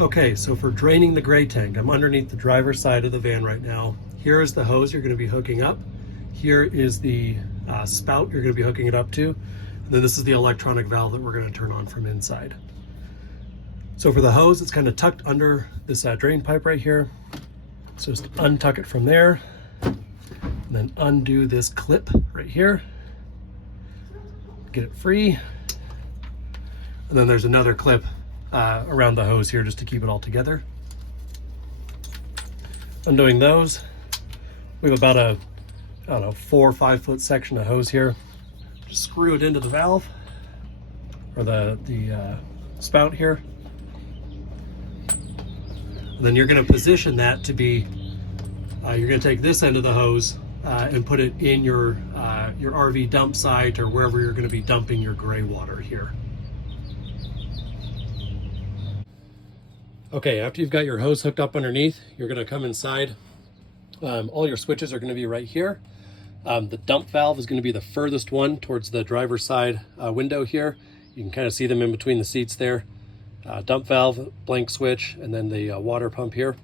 Okay, so for draining the gray tank, I'm underneath the driver's side of the van right now. Here is the hose you're going to be hooking up. Here is the spout you're going to be hooking it up to. And then this is the electronic valve that we're going to turn on from inside. So for the hose, it's kind of tucked under this drain pipe right here. So just untuck it from there, and then undo this clip right here. Get it free. And then there's another clip around the hose here just to keep it all together. Undoing those, we have about a, I don't know, 4 or 5 foot section of hose here. Just screw it into the valve, or the spout here. And then you're going to position that to be, you're going to take this end of the hose and put it in your RV dump site or wherever you're going to be dumping your gray water here. Okay, after you've got your hose hooked up underneath, you're going to come inside. All your switches are going to be right here. The dump valve is going to be the furthest one towards the driver's side window here. You can kind of see them in between the seats there. Dump valve, blank switch, and then the water pump here.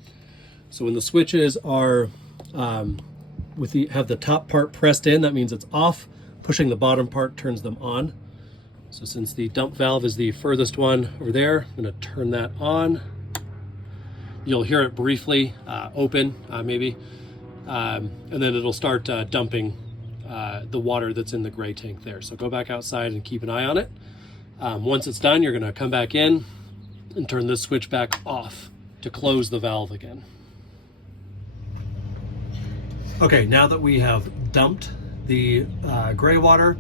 So when the switches are have the top part pressed in, that means it's off. Pushing the bottom part turns them on. So since the dump valve is the furthest one over there, I'm going to turn that on. You'll hear it briefly open, maybe, and then it'll start dumping the water that's in the gray tank there. So go back outside and keep an eye on it. Once it's done, you're going to come back in and turn this switch back off to close the valve again. Okay, now that we have dumped the gray water,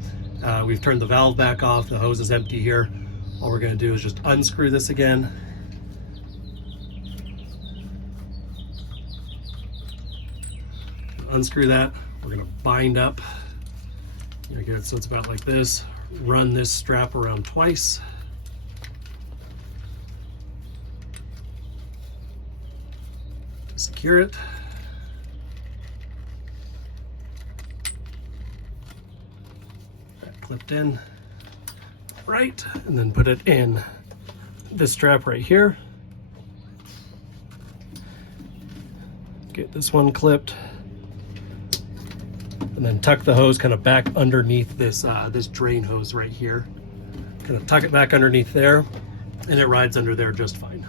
we've turned the valve back off, the hose is empty here. All we're going to do is just unscrew this again. Unscrew that. We're going to bind up. Get it so it's about like this. Run this strap around twice. To secure it. That clipped in. Right, and then put it in this strap right here. Get this one clipped. And then tuck the hose kind of back underneath this this drain hose right here. Kind of tuck it back underneath there, and it rides under there just fine.